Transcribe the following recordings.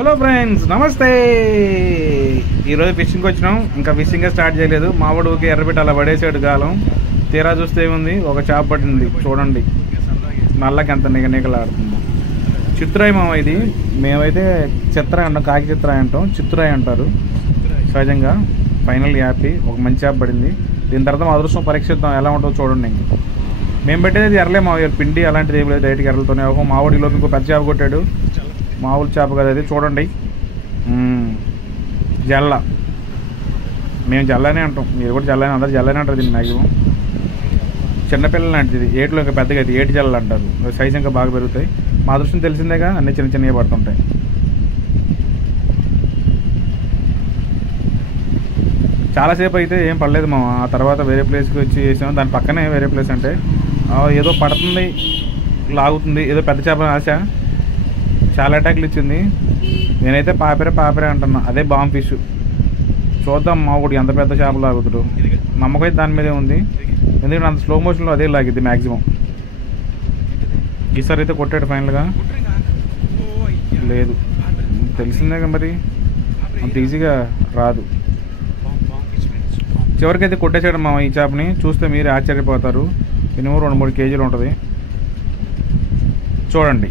Hello friends, నమస్తే. ఈరోజు ఫిషింగ్కి వచ్చినాం. ఇంకా ఫిషింగ్ స్టార్ట్ చేయలేదు. మామిడికి ఎర్రబెట్టి అలా పడేసాడు గాలం. తీరా చూస్తే ఏముంది, ఒక చేప పట్టింది. చూడండి, నల్లకి ఎంత నిగనిగలాడుతుంది. చిత్రాయి మామ ఇది. మేమైతే చిత్రాయి అంటాం, కాకి చిత్రాయి అంటాం, చిత్రాయి అంటారు సహజంగా. ఫైనల్ హ్యాపీ, ఒక మంచి చేప పడింది. దీని తర్వాత మా అదృష్టం పరీక్షిద్దాం ఎలా ఉంటుందో చూడండి. ఇంక మేము పెట్టేది ఎర్రలే మా పిండి అలాంటిది ఏమి లేదు. డైరెక్ట్గా ఎర్రలతోనే. ఒక మామిడిలోకి ఇంకో పెద్ద చేప కొట్టాడు. మామూలు చేప కదా అది. చూడండి, జల్ల. మేము జల్లనే అంటాం, మీరు కూడా జల్లనే, అందరు జల్లనే అంటారు దీన్ని మ్యాక్సిమం. చిన్నపిల్లలు లాంటిది. ఏట్లో ఇంకా పెద్దగా అయితే ఏటి జల్లలు అంటారు. సైజ్ ఇంకా బాగా పెరుగుతాయి. మా దృష్టిని తెలిసిందేగా, అన్ని చిన్న చిన్నవి పడుతుంటాయి. చాలాసేపు అయితే ఏం పడలేదు మా. ఆ తర్వాత వేరే ప్లేస్కి వచ్చి చేసాము. దాని పక్కనే వేరే ప్లేస్ అంటే ఏదో పడుతుంది, లాగుతుంది, ఏదో పెద్ద చేప ఆశ. చాలా అటాక్లు ఇచ్చింది. నేనైతే పాపరే అంటున్నా. అదే బాంబ్ ఫిష్. చూద్దాం మా ఒకటి ఎంత పెద్ద చేప లాగుతాడు. నమ్మకం అయితే దాని మీదే ఉంది, ఎందుకంటే అంత స్లో మోషన్లో అదే లాగిద్ది మ్యాక్సిమం. ఈసారి అయితే కొట్టాడు ఫైనల్గా. లేదు, తెలిసిందేగా మరి, అంత ఈజీగా రాదు. చివరికైతే కొట్టేసాడు మా ఈ చేపని. చూస్తే మీరే ఆశ్చర్యపోతారు. మినిమం 2-3 కేజీలు ఉంటుంది. చూడండి,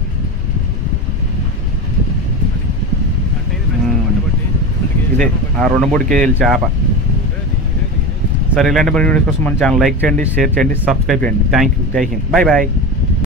ఇదే ఆ 2-3 కేజీల చేప. సరే, ఇలాంటి మరి వీడియోస్ కోసం మన ఛానల్ లైక్ చేయండి, షేర్ చేయండి, సబ్స్క్రైబ్ చేయండి. Thank you. జై హింద్. Bye bye.